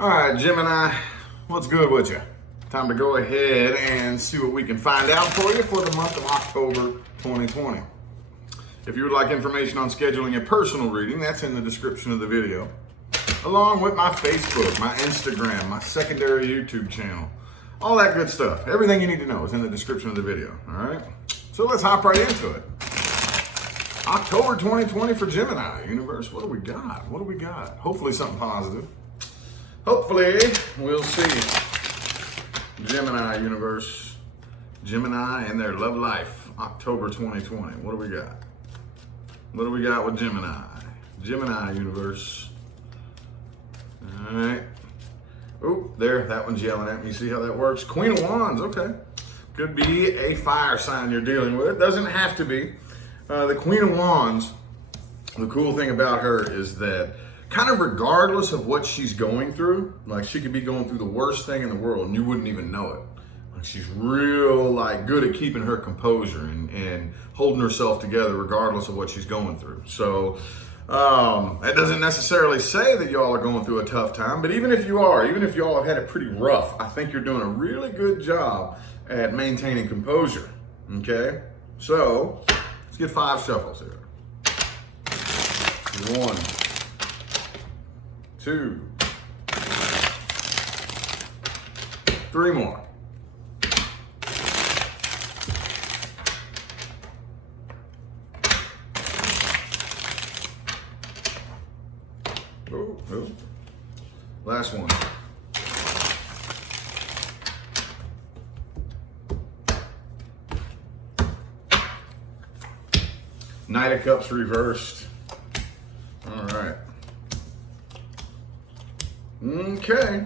All right, Gemini, what's good with you? Time to go ahead and see what we can find out for you for the month of October 2020. If you would like information on scheduling a personal reading, that's in the description of the video, along with my Facebook, my Instagram, my secondary YouTube channel, all that good stuff. Everything you need to know is in the description of the video, all right? So let's hop right into it. October 2020 for Gemini. Universe, what do we got? What do we got? Hopefully something positive. Hopefully we'll see. Gemini universe, Gemini and their love life, October 2020. What do we got? What do we got with Gemini? Gemini universe. All right. Oh, there, that one's yelling at me. See how that works? Queen of Wands, okay. Could be a fire sign you're dealing with. Doesn't have to be. The Queen of Wands, the cool thing about her is that kind of regardless of what she's going through, like she could be going through the worst thing in the world and you wouldn't even know it. Like she's real good at keeping her composure and holding herself together regardless of what she's going through. So that doesn't necessarily say that y'all are going through a tough time, but even if you are, even if y'all have had it pretty rough, I think you're doing a really good job at maintaining composure, okay? So let's get 5 shuffles here. 1, 2, 3 more. Oh. Last one. Knight of Cups reversed. All right. Okay.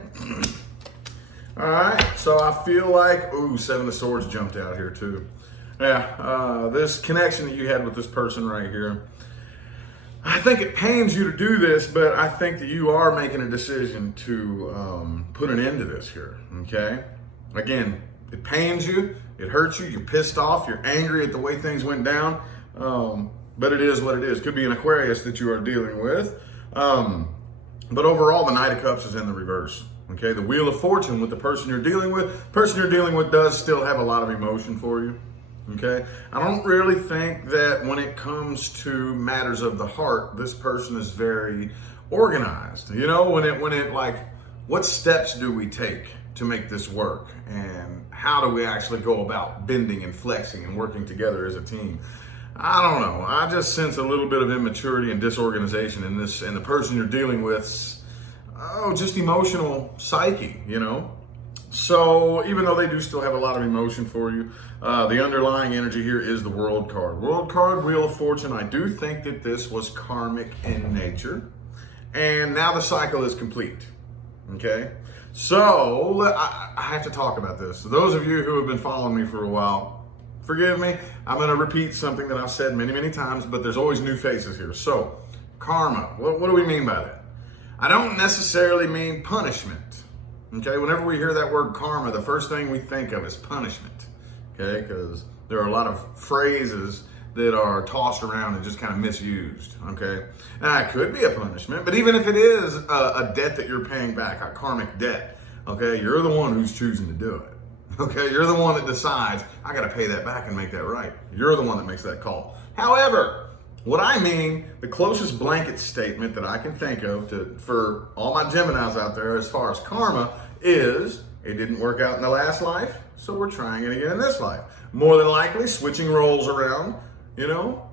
All right. So I feel like, ooh, 7 of Swords jumped out here too. Yeah. This connection that you had with this person right here, I think it pains you to do this, but I think that you are making a decision to put an end to this here, okay? Again, it pains you, it hurts you, you're pissed off, you're angry at the way things went down, but it is what it is. Could be an Aquarius that you are dealing with, but overall, the Knight of Cups is in the reverse, okay? The Wheel of Fortune with the person you're dealing with, does still have a lot of emotion for you. Okay, I don't really think that when it comes to matters of the heart, this person is very organized. You know, when it like, what steps do we take to make this work, and how do we actually go about bending and flexing and working together as a team? I don't know. I just sense a little bit of immaturity and disorganization in this, and the person you're dealing with, just emotional psyche. You know. So even though they do still have a lot of emotion for you, the underlying energy here is the World card. World card, Wheel of Fortune. I do think that this was karmic in nature. And now the cycle is complete. Okay? So I have to talk about this. So those of you who have been following me for a while, forgive me. I'm going to repeat something that I've said many, many times, but there's always new faces here. So karma, what do we mean by that? I don't necessarily mean punishment. Okay, whenever we hear that word karma, the first thing we think of is punishment. Okay, because there are a lot of phrases that are tossed around and just kind of misused. Okay, now it could be a punishment, but even if it is a debt that you're paying back, a karmic debt, okay, you're the one who's choosing to do it. Okay, you're the one that decides, I got to pay that back and make that right. You're the one that makes that call. However, what I mean, the closest blanket statement that I can think of for all my Geminis out there as far as karma is, it didn't work out in the last life, so we're trying it again in this life. More than likely, switching roles around, you know.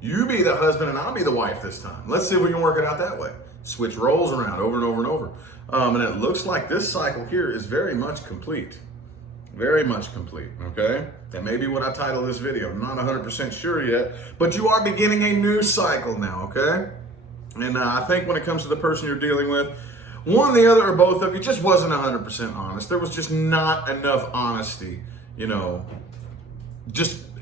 You be the husband and I'll be the wife this time. Let's see if we can work it out that way. Switch roles around over and over and over. And it looks like this cycle here is very much complete. Very much complete, okay? That may be what I title this video. I'm not 100% sure yet, but you are beginning a new cycle now, okay? And I think when it comes to the person you're dealing with, one, the other, or both of you just wasn't 100% honest. There was just not enough honesty, you know.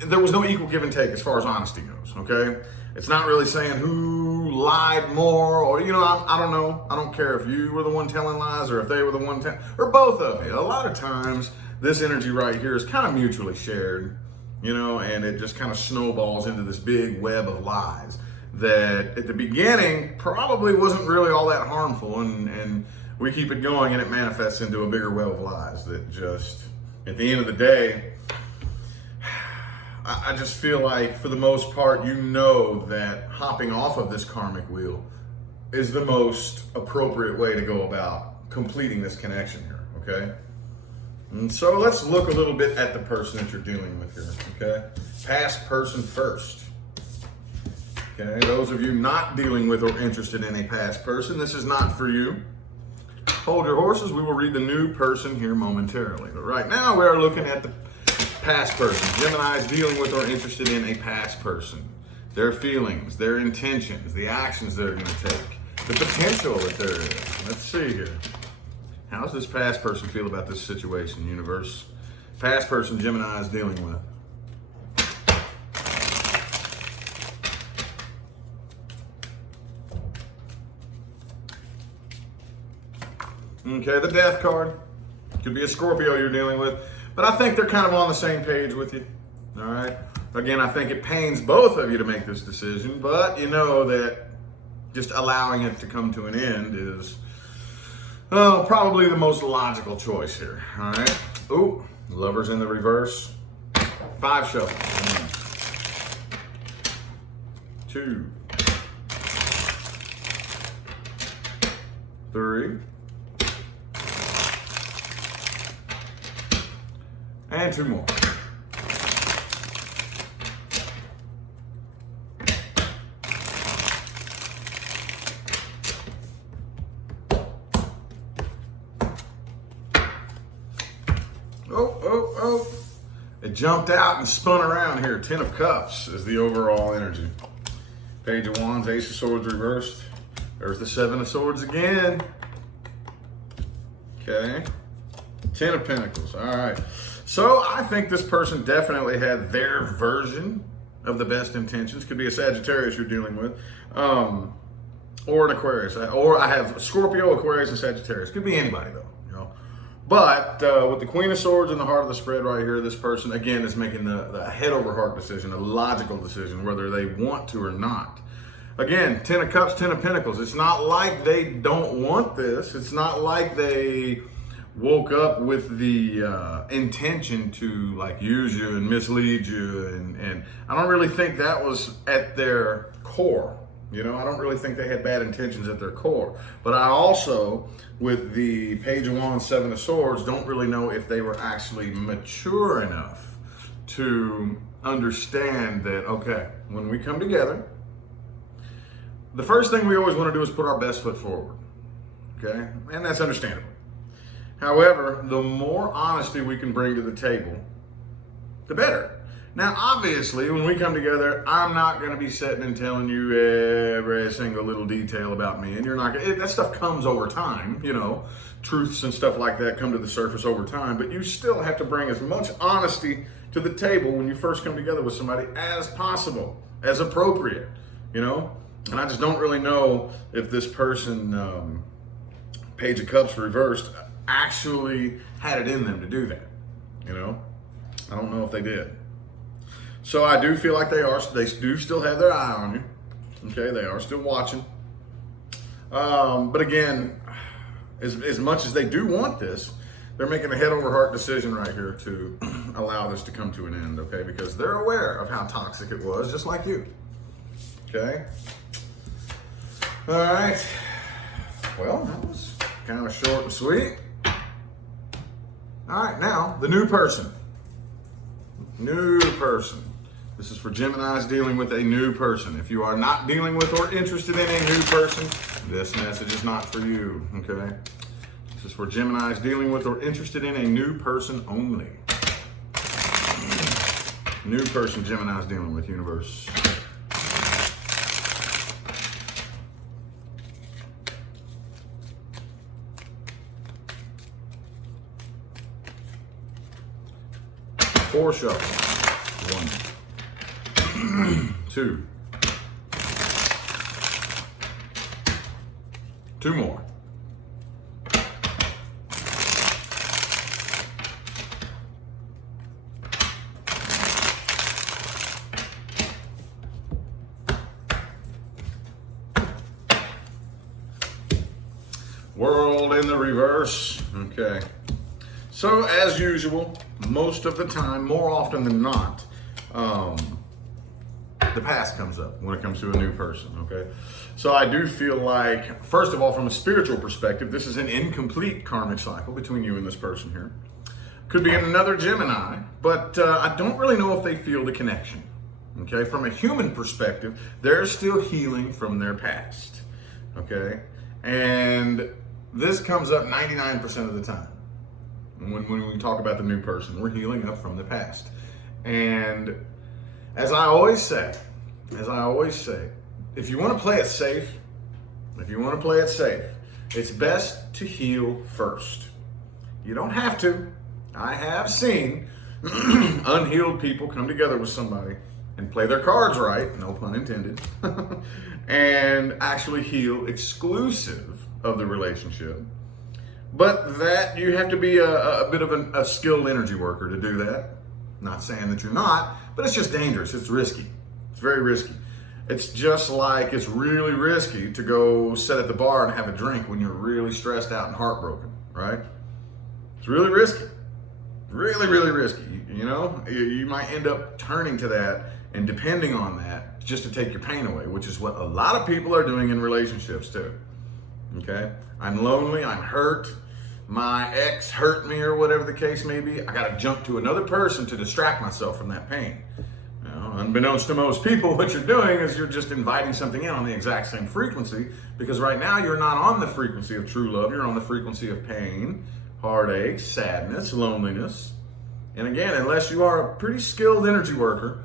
There was no equal give and take as far as honesty goes, okay? It's not really saying who lied more, or, you know, I don't know. I don't care if you were the one telling lies or if they were the one telling, or both of you. A lot of times, this energy right here is kind of mutually shared, you know, and it just kind of snowballs into this big web of lies that at the beginning probably wasn't really all that harmful. And we keep it going and it manifests into a bigger web of lies that just, at the end of the day, I just feel like for the most part, you know that hopping off of this karmic wheel is the most appropriate way to go about completing this connection here, okay? And so let's look a little bit at the person that you're dealing with here, okay? Past person first. Okay, those of you not dealing with or interested in a past person, this is not for you. Hold your horses, we will read the new person here momentarily. But right now we are looking at the past person. Gemini is dealing with or interested in a past person. Their feelings, their intentions, the actions they're going to take, the potential that there is. Let's see here. How does this past person feel about this situation, universe? Past person Gemini is dealing with. Okay, the death card. Could be a Scorpio you're dealing with. But I think they're kind of on the same page with you. All right. Again, I think it pains both of you to make this decision, but you know that just allowing it to come to an end is probably the most logical choice here. All right. Ooh, Lovers in the reverse. 5 shuffles. 1, 2, 3. And 2 more. Oh. It jumped out and spun around here. 10 of Cups is the overall energy. Page of Wands, Ace of Swords reversed. There's the 7 of Swords again. Okay. 10 of Pentacles. All right. So I think this person definitely had their version of the best intentions. Could be a Sagittarius you're dealing with, or an Aquarius. Or I have Scorpio, Aquarius, and Sagittarius. Could be anybody though, you know. But with the Queen of Swords in the heart of the spread right here, this person again is making the head over heart decision, a logical decision, whether they want to or not. Again, 10 of Cups, 10 of Pentacles. It's not like they don't want this. It's not like they woke up with the intention to like use you and mislead you, and I don't really think that was at their core. You know, I don't really think they had bad intentions at their core. But I also, with the Page of Wands, 7 of Swords, don't really know if they were actually mature enough to understand that, okay, when we come together, the first thing we always want to do is put our best foot forward. Okay? And that's understandable. However, the more honesty we can bring to the table, the better. Now, obviously, when we come together, I'm not going to be sitting and telling you every single little detail about me, and you're not going to, that stuff comes over time, you know, truths and stuff like that come to the surface over time, but you still have to bring as much honesty to the table when you first come together with somebody as possible, as appropriate, you know? And I just don't really know if this person, Page of Cups reversed, actually had it in them to do that, you know? I don't know if they did. So I do feel like they do still have their eye on you. Okay, they are still watching. But again, as much as they do want this, they're making a head over heart decision right here to allow this to come to an end, okay? Because they're aware of how toxic it was, just like you. Okay? All right. Well, that was kind of short and sweet. All right, now, the new person. New person. This is for Geminis dealing with a new person. If you are not dealing with or interested in a new person, this message is not for you, okay? This is for Geminis dealing with or interested in a new person only. New person Geminis dealing with, universe. Four shuffles. 1, 2. 2 more. World in the reverse. Okay. So as usual, most of the time, more often than not, the past comes up when it comes to a new person, okay? So I do feel like, first of all, from a spiritual perspective, this is an incomplete karmic cycle between you and this person here. Could be another Gemini, but I don't really know if they feel the connection, okay? From a human perspective, they're still healing from their past, okay? And this comes up 99% of the time. When we talk about the new person, we're healing up from the past. And as I always say, if you want to play it safe, it's best to heal first. You don't have to. I have seen unhealed people come together with somebody and play their cards right, no pun intended, and actually heal exclusive of the relationship. But that you have to be a bit of a skilled energy worker to do that. Not saying that you're not, but it's just dangerous. It's risky. It's very risky. It's just like it's really risky to go sit at the bar and have a drink when you're really stressed out and heartbroken, right? It's really risky. Really, really risky. You know, you might end up turning to that and depending on that just to take your pain away, which is what a lot of people are doing in relationships too. Okay? I'm lonely, I'm hurt, my ex hurt me or whatever the case may be. I gotta jump to another person to distract myself from that pain. You know, unbeknownst to most people, what you're doing is you're just inviting something in on the exact same frequency, because right now you're not on the frequency of true love, you're on the frequency of pain, heartache, sadness, loneliness. And again, unless you are a pretty skilled energy worker,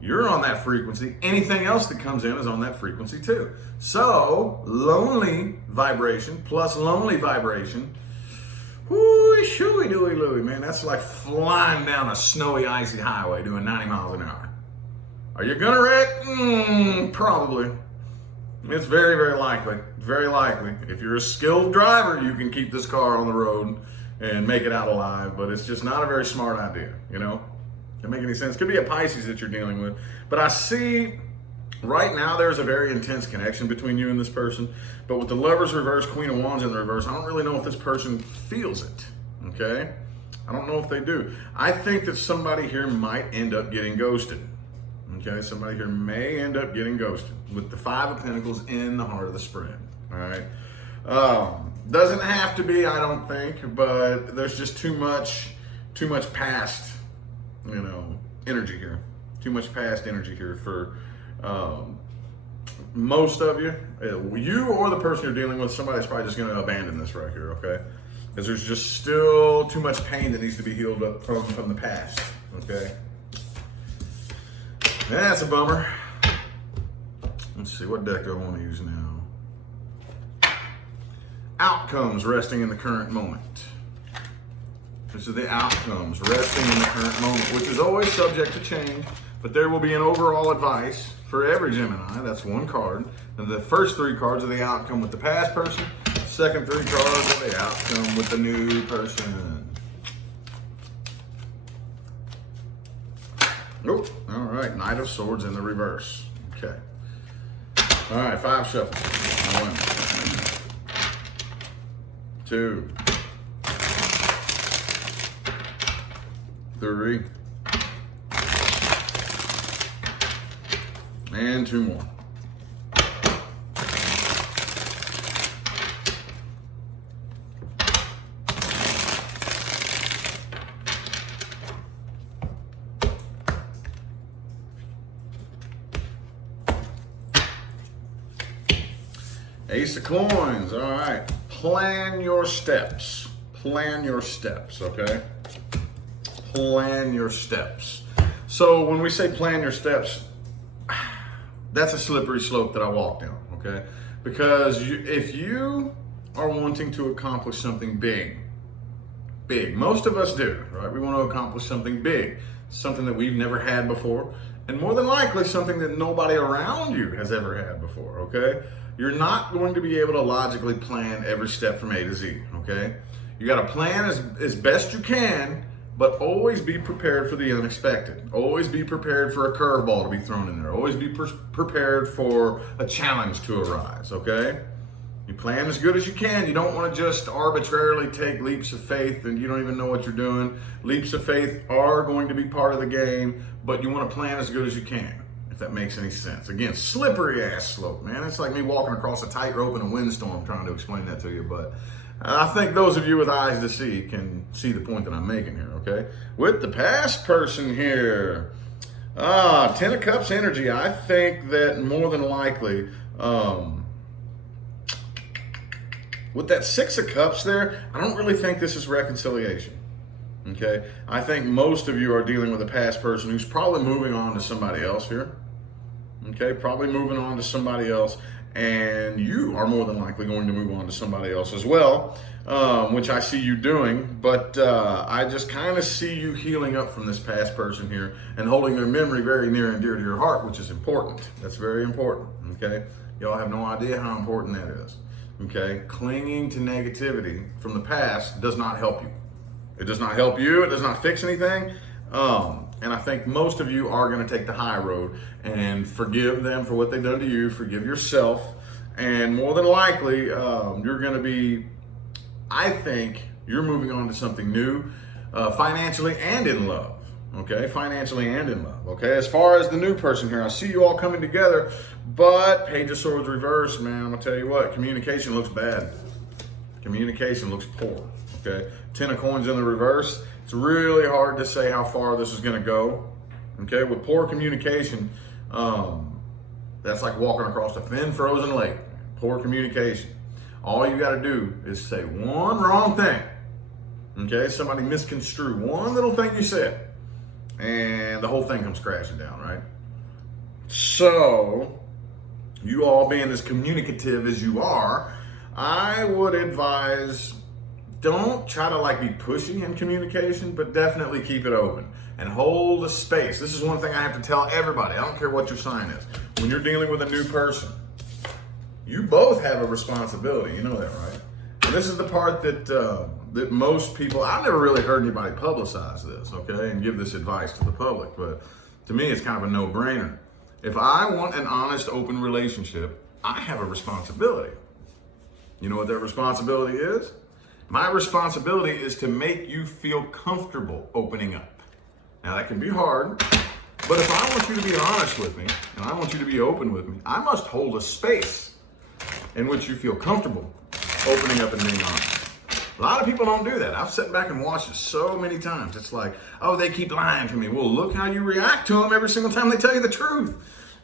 you're on that frequency. Anything else that comes in is on that frequency too. So, lonely vibration plus lonely vibration, whoo, shooey dooey looey, man, that's like flying down a snowy, icy highway doing 90 miles an hour. Are you gonna wreck? Probably. It's very, very likely. Very likely. If you're a skilled driver, you can keep this car on the road and make it out alive, but it's just not a very smart idea, you know? Doesn't make any sense. Could be a Pisces that you're dealing with. But I see right now there's a very intense connection between you and this person. But with the Lovers reverse, Queen of Wands in the reverse, I don't really know if this person feels it, okay? I don't know if they do. I think that somebody here might end up getting ghosted, okay? Somebody here may end up getting ghosted with the Five of Pentacles in the heart of the spread, all right? Doesn't have to be, I don't think, but there's just too much past, you know, energy here. Too much past energy here for most of you. You or the person you're dealing with, somebody's probably just going to abandon this right here, okay? Because there's just still too much pain that needs to be healed up from the past, okay? That's a bummer. Let's see, what deck do I want to use now? Outcomes resting in the current moment. This is the outcomes resting in the current moment, which is always subject to change, but there will be an overall advice for every Gemini. That's one card. And the first three cards are the outcome with the past person. Second three cards are the outcome with the new person. Nope. All right. Knight of Swords in the reverse. Okay. All right. 5 shuffles. 1, 2, 3, and 2 more. Ace of Coins. All right. Plan your steps. Plan your steps, okay? Plan your steps. So when we say plan your steps, that's a slippery slope that I walk down, okay? Because if you are wanting to accomplish something big, most of us do, right? We want to accomplish something big, something that we've never had before, and more than likely something that nobody around you has ever had before, okay? You're not going to be able to logically plan every step from A to Z, okay? You got to plan as best you can, but always be prepared for the unexpected. Always be prepared for a curveball to be thrown in there. Always be prepared for a challenge to arise, okay? You plan as good as you can. You don't want to just arbitrarily take leaps of faith and you don't even know what you're doing. Leaps of faith are going to be part of the game, but you want to plan as good as you can, if that makes any sense. Again, slippery ass slope, man. It's like me walking across a tightrope in a windstorm trying to explain that to you, but I think those of you with eyes to see can see the point that I'm making here, okay? With the past person here, Ten of Cups energy, I think that more than likely, with that Six of Cups there, I don't really think this is reconciliation, okay? I think most of you are dealing with a past person who's probably moving on to somebody else here, okay? Probably moving on to somebody else, and you are more than likely going to move on to somebody else as well, which I see you doing, but I just kind of see you healing up from this past person here and holding their memory very near and dear to your heart, which is important. That's very important, okay? Y'all have no idea how important that is. Okay, clinging to negativity from the past does not help you. It does not help you. It does not fix anything. And I think most of you are going to take the high road and forgive them for what they've done to you. Forgive yourself. And more than likely, you're going to be, I think, you're moving on to something new, financially and in love. Okay, financially and in love. Okay, as far as the new person here, I see you all coming together, but Page of Swords reverse, man. I'm gonna tell you what, communication looks bad. Communication looks poor. Okay, Ten of Coins in the reverse. It's really hard to say how far this is gonna go. Okay, with poor communication, that's like walking across a thin frozen lake. Poor communication. All you got to do is say one wrong thing. Okay, somebody misconstrued one little thing you said, and the whole thing comes crashing down, right? So, you all being as communicative as you are, I would advise, don't try to be pushing in communication, but definitely keep it open and hold a space. This is one thing I have to tell everybody. I don't care what your sign is. When you're dealing with a new person, you both have a responsibility. You know that, right? And this is the part that most people, I've never really heard anybody publicize this, okay, and give this advice to the public, but to me it's kind of a no-brainer. If I want an honest, open relationship, I have a responsibility. You know what that responsibility is? My responsibility is to make you feel comfortable opening up. Now that can be hard, but if I want you to be honest with me, and I want you to be open with me, I must hold a space in which you feel comfortable opening up and being honest. A lot of people don't do that. I've sat back and watched it so many times. It's like, oh, they keep lying to me. Well, look how you react to them every single time they tell you the truth.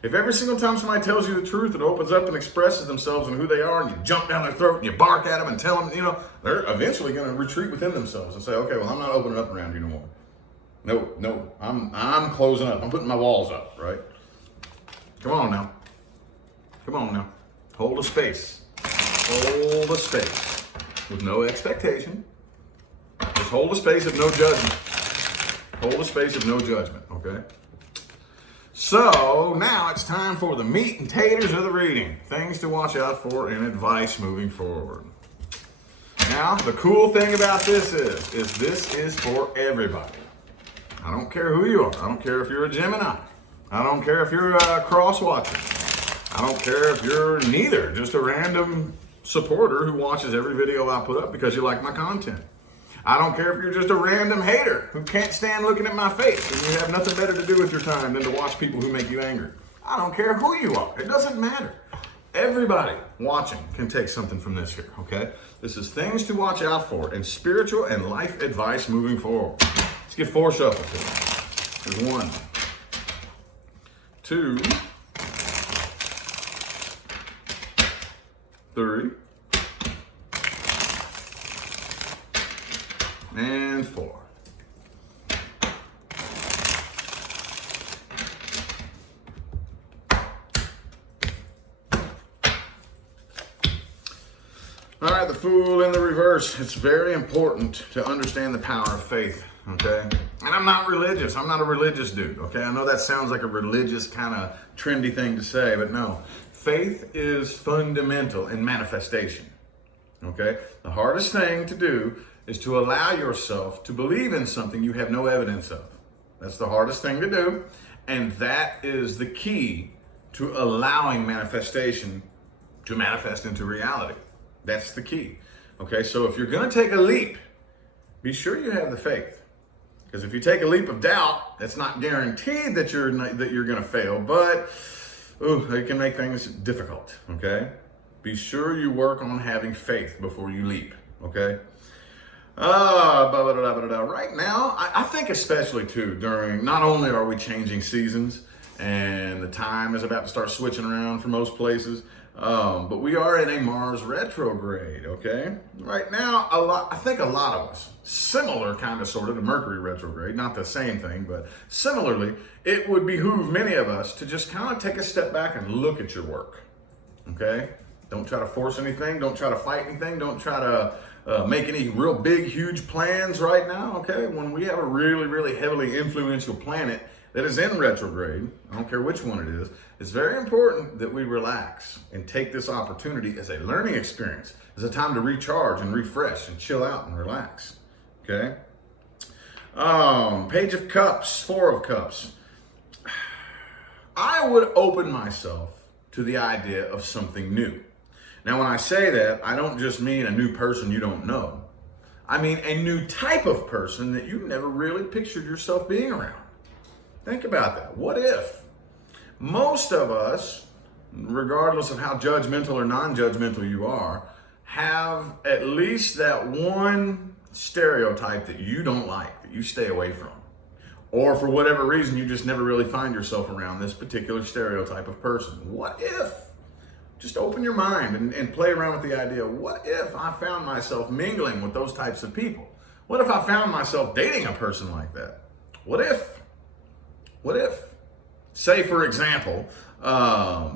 If every single time somebody tells you the truth, it opens up and expresses themselves and who they are, and you jump down their throat and you bark at them and tell them, they're eventually going to retreat within themselves and say, okay, well, I'm not opening up around you no more. No, I'm closing up. I'm putting my walls up, right? Come on now. Hold a space. Hold a space with no expectation. Just hold a space of no judgment. Hold a space of no judgment, okay? So now it's time for the meat and taters of the reading. Things to watch out for and advice moving forward. Now, the cool thing about this is this is for everybody. I don't care who you are. I don't care if you're a Gemini. I don't care if you're a cross-watcher. I don't care if you're neither, just a random supporter who watches every video I put up because you like my content. I don't care if you're just a random hater who can't stand looking at my face and you have nothing better to do with your time than to watch people who make you angry. I don't care who you are. It doesn't matter. Everybody watching can take something from this here, okay? This is things to watch out for and spiritual and life advice moving forward. Let's get 4 shuffles here. There's 1, 2, 3, and 4. All right, the Fool in the reverse. It's very important to understand the power of faith, okay? And I'm not religious. I'm not a religious dude, okay? I know that sounds like a religious kind of trendy thing to say, but no. Faith is fundamental in manifestation, okay? The hardest thing to do is to allow yourself to believe in something you have no evidence of. That's the hardest thing to do, and that is the key to allowing manifestation to manifest into reality. That's the key. Okay, so if you're going to take a leap, be sure you have the faith. Because if you take a leap of doubt, that's not guaranteed that you're going to fail, but it can make things difficult. Okay, be sure you work on having faith before you leap. Okay. Right now, I think especially too during, not only are we changing seasons and the time is about to start switching around for most places, but we are in a Mars retrograde, okay? Right now, I think a lot of us, similar kind of sort of to Mercury retrograde, not the same thing, but similarly, it would behoove many of us to just kind of take a step back and look at your work, okay? Don't try to force anything, don't try to fight anything, don't try to make any real big, huge plans right now, okay? When we have a really, really heavily influential planet that is in retrograde, I don't care which one it is, it's very important that we relax and take this opportunity as a learning experience, as a time to recharge and refresh and chill out and relax, okay? Page of Cups, Four of Cups. I would open myself to the idea of something new. Now, when I say that, I don't just mean a new person you don't know. I mean a new type of person that you never really pictured yourself being around. Think about that. What if most of us, regardless of how judgmental or non-judgmental you are, have at least that one stereotype that you don't like, that you stay away from? Or for whatever reason, you just never really find yourself around this particular stereotype of person. What if? Just open your mind and play around with the idea, what if I found myself mingling with those types of people? What if I found myself dating a person like that? What if? What if? Say, for example,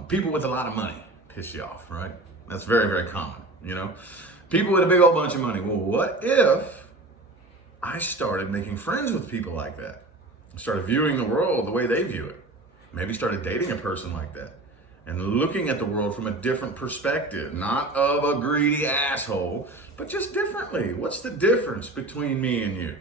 people with a lot of money piss you off, right? That's very, very common, you know? People with a big old bunch of money. Well, what if I started making friends with people like that? Started viewing the world the way they view it. Maybe started dating a person like that. And looking at the world from a different perspective, not of a greedy asshole, but just differently. What's the difference between me and you?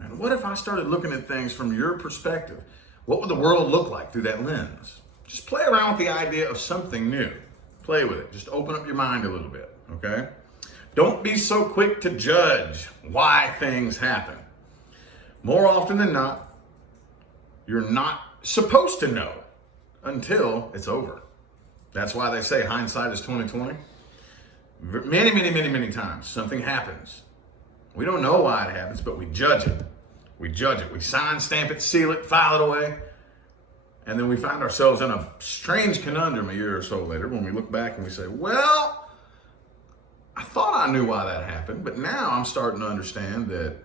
And what if I started looking at things from your perspective? What would the world look like through that lens? Just play around with the idea of something new. Play with it. Just open up your mind a little bit, okay? Don't be so quick to judge why things happen. More often than not, you're not supposed to know until it's over. That's why they say hindsight is 20/20. Many times something happens. We don't know why it happens, but we judge it. We judge it. We sign, stamp it, seal it, file it away. And then we find ourselves in a strange conundrum a year or so later when we look back and we say, well, I thought I knew why that happened, but now I'm starting to understand that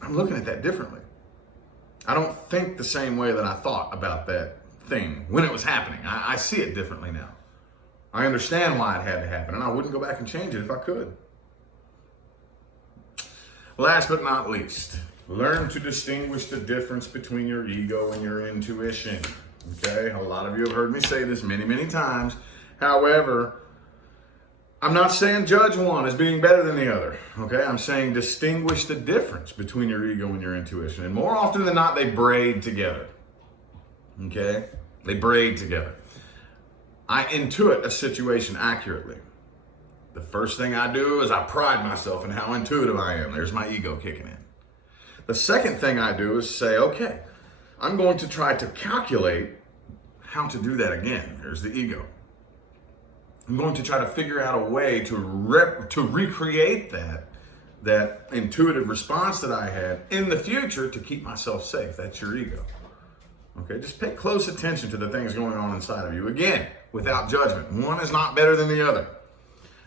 I'm looking at that differently. I don't think the same way that I thought about that thing when it was happening. I see it differently now. I understand why it had to happen, and I wouldn't go back and change it if I could. Last but not least, learn to distinguish the difference between your ego and your intuition. Okay? A lot of you have heard me say this many times. However, I'm not saying judge one as being better than the other, okay? I'm saying distinguish the difference between your ego and your intuition. And more often than not, they braid together, okay? They braid together. I intuit a situation accurately. The first thing I do is I pride myself in how intuitive I am. There's my ego kicking in. The second thing I do is say, okay, I'm going to try to calculate how to do that again. There's the ego. I'm going to try to figure out a way to recreate that intuitive response that I had in the future to keep myself safe. That's your ego. Okay, just pay close attention to the things going on inside of you. Again, without judgment. One is not better than the other.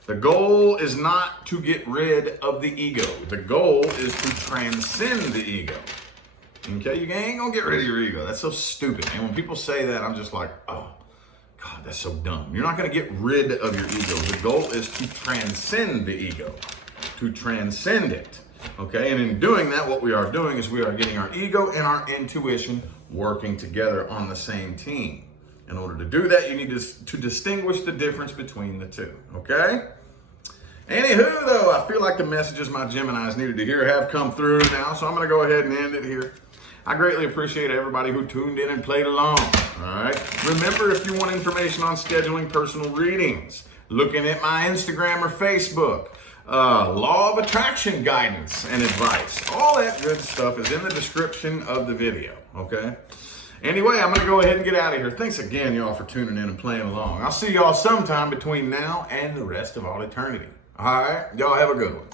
The goal is not to get rid of the ego. The goal is to transcend the ego. Okay, you ain't gonna get rid of your ego. That's so stupid. And when people say that, I'm just like, oh, God, that's so dumb. You're not going to get rid of your ego. The goal is to transcend the ego, to transcend it. Okay, and in doing that, what we are doing is we are getting our ego and our intuition working together on the same team. In order to do that, you need to distinguish the difference between the two. Okay? Anywho, though, I feel like the messages my Geminis needed to hear have come through now, so I'm going to go ahead and end it here. I greatly appreciate everybody who tuned in and played along. All right. Remember, if you want information on scheduling personal readings, looking at my Instagram or Facebook, law of attraction guidance and advice. All that good stuff is in the description of the video, okay? Anyway, I'm going to go ahead and get out of here. Thanks again, y'all, for tuning in and playing along. I'll see y'all sometime between now and the rest of all eternity. All right? Y'all have a good one.